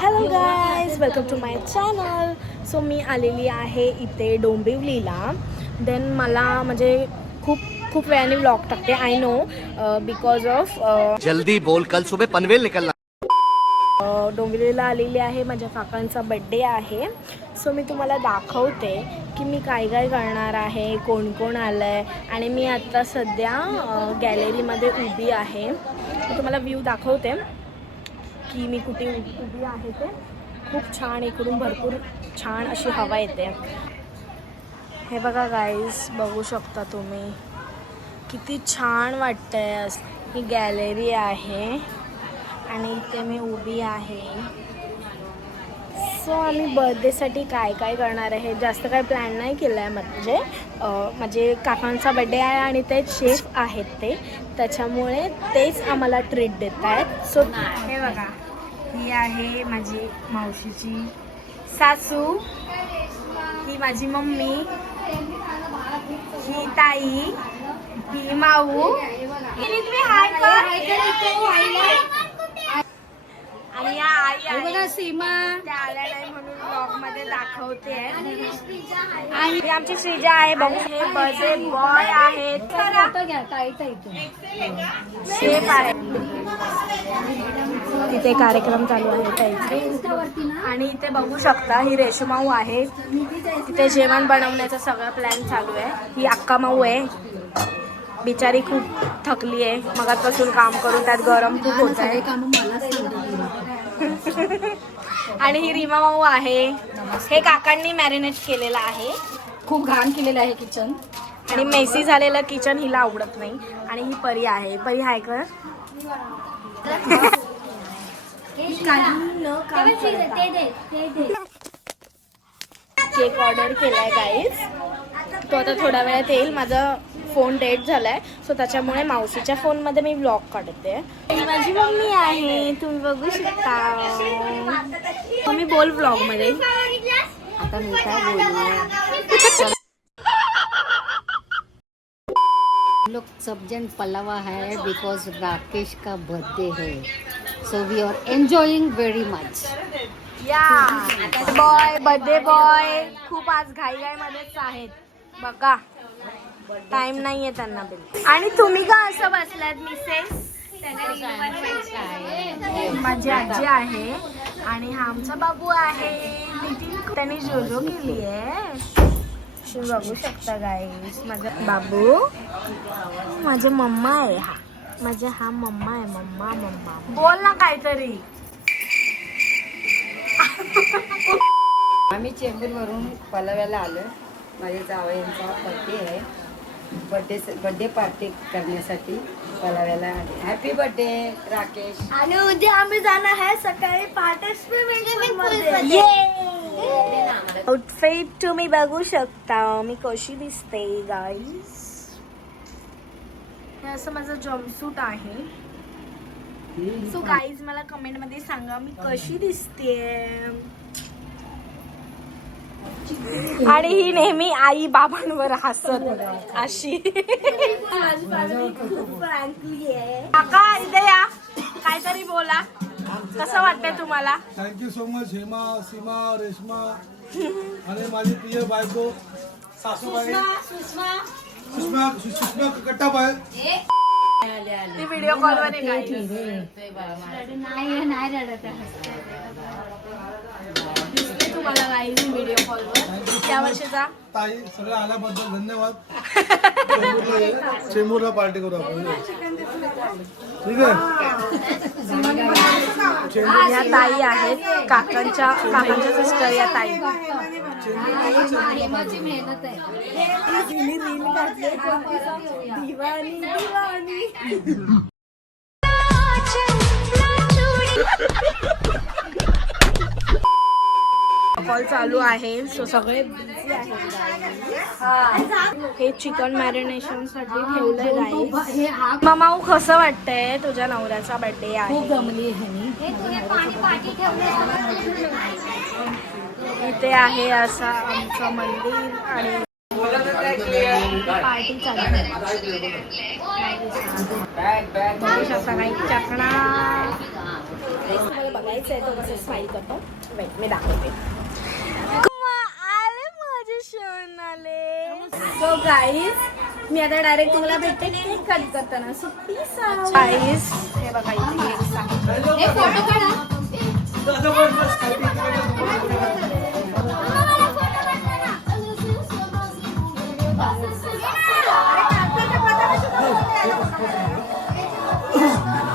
Hello guys, welcome to my channel. So मी आलेली आहे इथे डोंबिवलीला. देन मला म्हणजे खूप वेळाने व्लॉग टाकते. आय नो बिकॉज ऑफ जल्दी बोल, कल सुबह पनवेल निकलना. डोंबिवलीला आलेली आहे. माझ्या काकांचा बड्डे आहे. सो मी तुम्हाला दाखवते की मी काय काय करणार आहे, कोण कोण आलं आहे. आणि मी आत्ता सध्या गॅलरीमध्ये उभी आहे. मी तुम्हाला व्ह्यू दाखवते की मी कुठे उभी आहे. ते खूप छान, इकडून भरपूर छान अशी हवा येते. हे बघा गाईज, बघू शकता तुम्ही किती छान वाटतंय. ही गॅलरी आहे आणि इथे मी उभी आहे. सो आम्ही बर्थडेसाठी काय काय करणार आहे, जास्त काय प्लॅन नाही केलं आहे. म्हणजे माझे काकांचा बड्डे आहे आणि ते शेफ आहेत ते, त्याच्यामुळे तेच आम्हाला ट्रीट देत आहेत. सो हे बघा, ही आहे माझी मावशीची सासू, ही माझी मम्मी, ही ताई, ही माऊ, तुम्ही हाय आणि या आई बघा सीमा, त्या आल्या नाही म्हणून ब्लॉग मध्ये दाखवते. आणि आमची श्रीजा आहे. बघू, हे बर्थडे बॉय आहेत, शेफ आहे. तिथे कार्यक्रम चालू आहे त्याचे. आणि इथे बघू शकता ही रेशमाऊ आहे. तिथे जेवण बनवण्याचा सगळा प्लॅन चालू आहे. ही अक्का माऊ आहे, बिचारी खूप थकली आहे मगाचपासून काम करून. त्यात गरम खूप होत आहे. आणि ही रीमा माऊ आहे. हे काकांनी मॅरिनेट केलेलं आहे. खूप घाण केलेलं आहे किचन आणि मेसी झालेलं किचन हिला आवडत नाही. आणि ही परी आहे. परी हाय कर. केक ऑर्डर केलाय गाईज. तो आता थोड्या वेळात येईल. माझा फोन डेट झालाय, सो त्याच्यामुळे मावशीच्या फोनमध्ये मी व्लॉग काढते. ही माझी मम्मी आहे, तुम्ही बघू शकता. तुम्ही बोल व्लॉग मध्ये. आता मी काय बोलू. लोग सब जन पलावा है बिकॉज राकेश का बर्थडे है, so we are enjoying very much. या बॉय, बर्थडे बॉय खूप आज घाई मध्येच आहेत बघा. टाइम नाहीये त्यांना बिल. आणि तुम्ही का असं बसलात मिसेस? माझी आजी आहे आणि हा आमचा बाबू आहे. त्यांनी जोजो केली आहे, बघू शकता गाईस. माझा बाबू, माझा मम्मा आहे. हा माझा हा मम्मा आहे. मम्मा मम्मा बोल ना काहीतरी. आम्ही चेंबूरवरून पलाव्याला आलो. माझ्या जावयांचा बर्थडे आहे. बर्थडे पार्टी करण्यासाठी पलाव्याला आले. Happy birthday Rakesh. आणि उद्या आम्ही जाणार आहे सकाळी पार्टिसिपेट. आउटफिट तुम्ही बघू शकता मी कशी दिसते गाईस. हे असं माझं जम्पसूट आहे. सो गाईज मला कमेंट मध्ये सांगा मी कशी दिसते. आणि ही नेहमी आई बाबांवर हसत अशी. काका इथे या, काहीतरी बोला. कसं वाटतंय तुम्हाला? थँक्यू सो मच हेमा, सीमा, रेश्मा आणि माझी प्रिय बायको सासूबाई सुषमा कट्टाबाई. ती व्हिडिओ कॉलवर तुम्हाला गाईज व्हिडिओ कॉलवर. त्या वर्षीचा ताई सगळं आल्याबद्दल धन्यवाद. चेंबूरला पार्टी करू आपण, ठीक आहे. या ताई आहेत, काकांच्या सिस्टर. या ताई मेहनत आहे. कॉल चालू आहे. सो सगळे बिझी आहेत. हे चिकन मॅरिनेशन साठी ठेवलंय गाईस. मामाऊ कसं वाटतंय? तुझ्या नवऱ्याचा बर्थडे आहे. इथे आहे असं आमचं मंदिर आणि पार्टी चालू आहे. बघू शकता काही चकणा. तुम्हाला बघायचं आहे तो कसं स्माईल करतो. वेट मी दाखवते. आले माझे क्षण आले. सो गाईज मी आता डायरेक्ट तुम्हाला भेटते केक कट करताना. सो प्लीज गाईस हे बघा इथे केक आहे.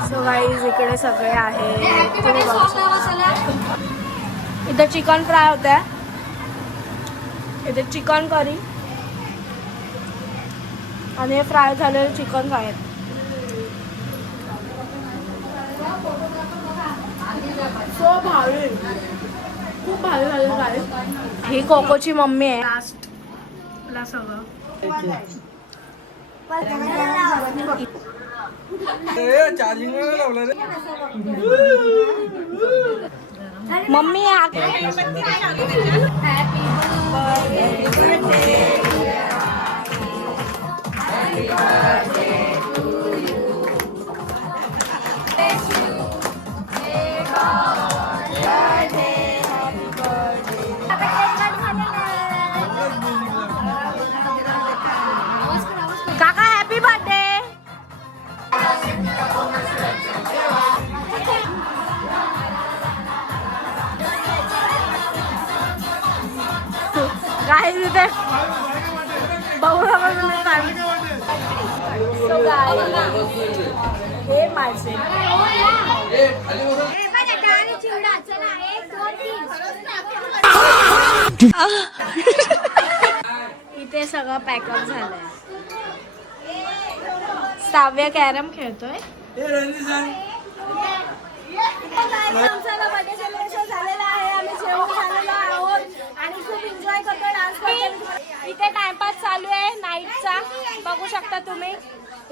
सो गाईज इकडे सगळे आहे. तुम्ही बघू शकता. इथे चिकन फ्राय होत्या. इथे चिकन करी आणि हे फ्राय झालेले चिकन आहेत. सो भारी खूप भारी झालं गाईज. ही कोकोची मम्मी आहे. लास्टला सगळं चार्जिंग लावलं रे. मम्मी काका हॅपी बर्थडे. काय तिथे बघू नका तुम्ही काय. सो गाईज हे माझे इथे सगळं पॅकअप झालंय. साव्या कॅरम खेळतोय. ए रणजी सांग. आमचा बर्थडे सेलिब्रेशन झालेला आहे. आम्ही जेवण झालेलो आहोत आणि खूप एन्जॉय करतो. डान्स करतो. इथे टाइमपास चालू आहे नाईटचा. बघू शकता तुम्ही.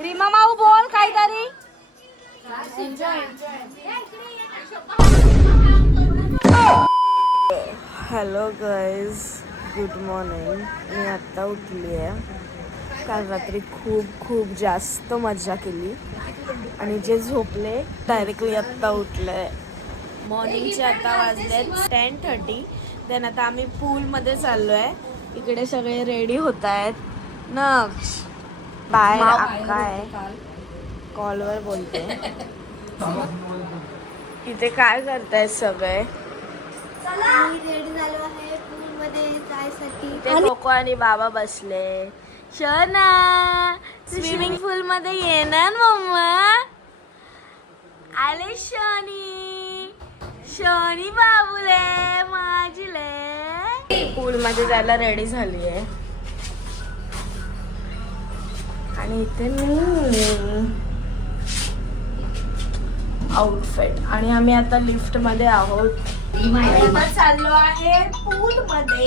रीमा माऊ बोल काहीतरी. Hello guys good morning. मी आत्ता उठली आहे. काल रात्री खूप जास्त मजा केली आणि जे झोपले डायरेक्टली आत्ता उठले. मॉर्निंगचे आता वाजलेत 10:30. देन आता आम्ही पूलमध्ये चाललो आहे. इकडे सगळे रेडी होत आहेत. नक्ष बाय अक्का आहे कॉलवर बोलते. इथे काय करतायत सगळे. रेडी झालो आहे पूल मध्ये जायसाठी. ते कोको आणि बाबा बसले. शना स्विमिंग पूल मध्ये येणार मम्मा. आले शनी शनी बाबूले माझीले. पूल मध्ये जायला रेडी झाली आहे आणि इथे मी आउटफिट. आणि आम्ही आता लिफ्ट मध्ये आहोत. आता चाललो आहे पूल मध्ये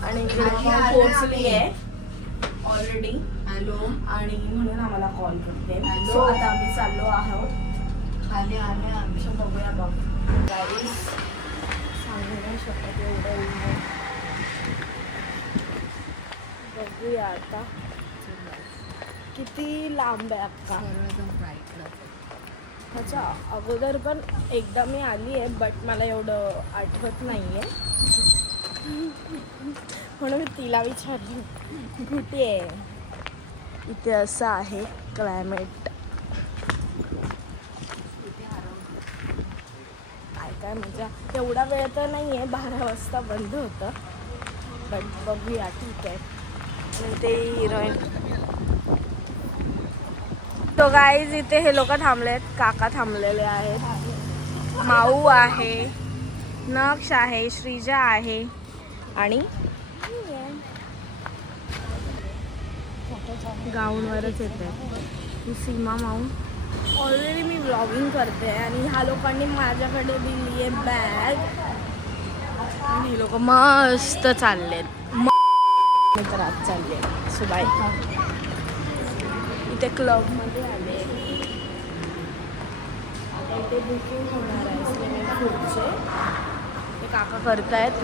आणि इकडे मग पोहोचली आहे ऑलरेडी. हॅलो. आणि म्हणून आम्हाला कॉल करते. सो आता आम्ही चाललो आहोत. आले आम्ही. सो बघूया बघ गाईस. सांगू नाही शकत एवढं ऊन. बघूया आता किती लांब आहे अक्का. अच्छा अगोदर पण एकदा मी आली आहे बट मला एवढं आठवत नाही आहे म्हणून मी तिला विचारली कुठे आहे. इथे असं आहे क्लायमेट. काय म्हणजे एवढा वेळ तर नाही आहे. 12 वाजता बंद होतं बट बघूया ठीक आहे. आणि ते हिरोईन. तो गाईज इथे हे लोक थांबलेत. काका थांबलेले आहेत. माऊ आहे, नक्ष आहे, श्रीजा आहे आणि गाऊनवरच येते ही सीमा माऊ. ऑलरेडी मी व्लॉगिंग करते आणि ह्या लोकांनी माझ्याकडे दिली आहे बॅग आणि ही लोक मस्त चाललेत. तर आज चालले सुबाई. इथे क्लबमध्ये आले. आता इथे बुकिंग होणार आहे स्विमिंग पूलचे. ते काका करतायत.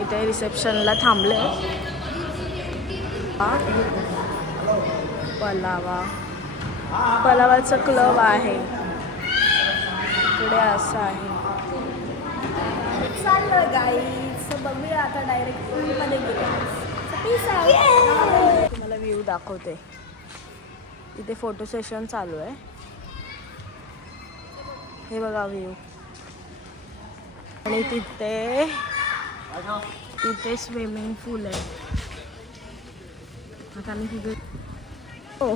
इथे रिसेप्शनला थांबले पलावाचा क्लब आहे इकडे असं आहे. चाललं गाईस, बघूया आता डायरेक्ट पूलमध्ये गेलो. तुम्हाला व्ह्यू दाखवते. इथे फोटो सेशन चालू आहे. हे बघा व्ह्यू. आणि तिथे स्विमिंग पूल आहे. आता मी तिथे हो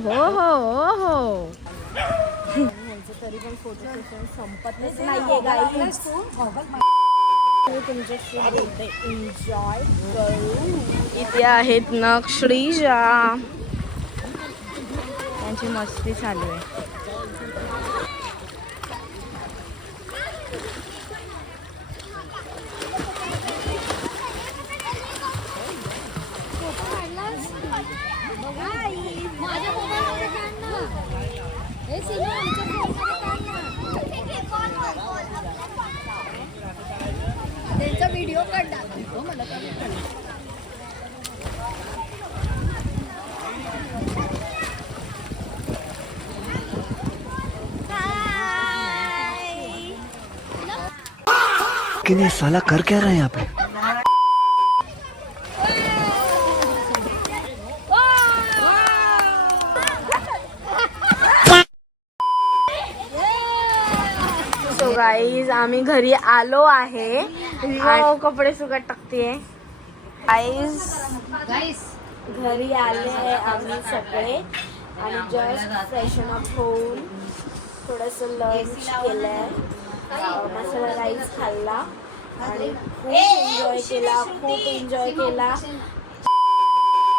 ह्यांचं तरी पण फोटो सेशन संपतच नाहीये गाईस. मी तुमच्याशी बोलते, एन्जॉय करू. इथे आहेत नग श्रीजा, त्यांची मस्ती चालू आहे. त्यांचा व्हिडिओ काढला. लेकिन ये साला कर क्या रहा है यहाँ पे? सो गाईज आम्ही घरी आलो आहे आणि कपडे सुकत टाकते. गाईज घरी आले आम्ही सगळे आणि जस्ट फ्रेशन अप होऊन थोडंसं लंच केलंय. मसाला राईस खाल्ला आणि खूप एन्जॉय केला.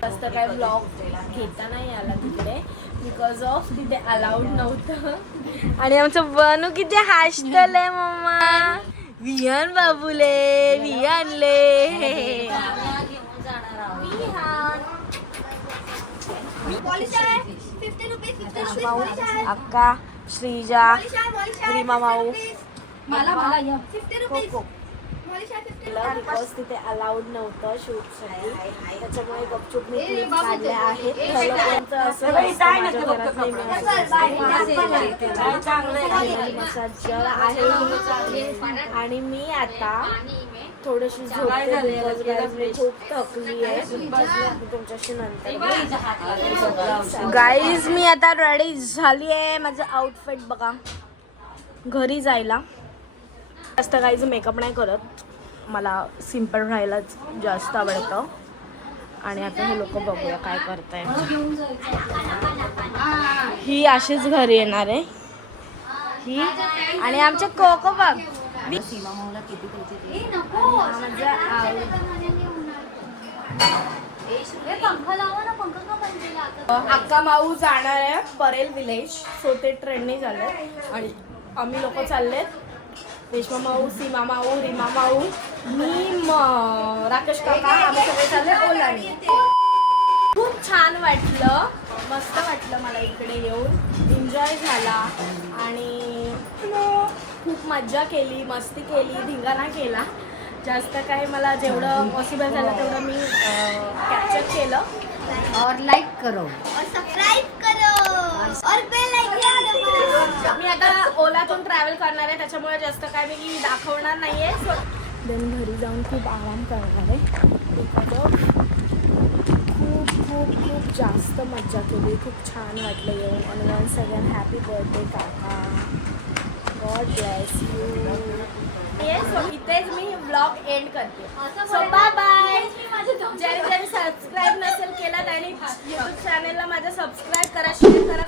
जास्त काय ब्लॉग घेता नाही आला तिकडे बिकॉज ऑफ तिथे अलाउड नव्हतं. आणि आमचं बनू किती हसतलंय मम्मा. विहान बाबूले विहानले अक्का श्रीजा रीमा माऊ बिकॉज तिथे अलाउड नव्हतं शूटसाठी. त्याच्यामुळे गपचूप मी क्लिप काढल्या आहेत. असं मसाजर आहे आणि मी आता थोडीशी झोपते. मी खूप थकली आहे. तुमच्याशी नंतर. गाईज मी आता रेडी झाली आहे. माझं आउटफिट बघा घरी जायला. जास्त काहीच मेकअप नाही करत, मला सिम्पल राहायलाच जास्त आवडतं. आणि आता हे लोक बघूया काय करताय. ही अशीच घरी येणार आहे ही. आणि आमचे कोको बघ अक्का माऊ जाणार आहे परेल विलेज. सो ते ट्रेनने झालंय आणि आम्ही लोक चाललेत. रेश्मा माऊ, सीमा माऊ, रीमा माऊ, मी राकेश काका, आम्ही सगळे चालले ओलाने. खूप छान वाटलं, मस्त वाटलं मला इकडे येऊन. एन्जॉय झाला आणि खूप मज्जा केली, मस्ती केली, धिंगाणा केला. जास्त काय मला जेवढं पॉसिबल झालं तेवढं मी कॅप्चर केलं. और लाइक करो और सब्सक्राइब करो और बेल आयकॉन दबाओ. मी आता ओलातून ट्रॅव्हल करणार आहे त्याच्यामुळे जास्त काय मी दाखवणार नाहीये. देन घरी जाऊन खूप आराम करणार आहे. खूप जास्त मज्जा केली. खूप छान वाटलं येऊन. आणि वन्स अगेन हॅपी बर्थडे काका. God bless you. सो इथेच मी ब्लॉग एंड करते. So bye bye. ज्याने सबस्क्राईब नसेल केला त्याने यूट्यूब चॅनलला माझं सबस्क्राईब करा, शेअर करा.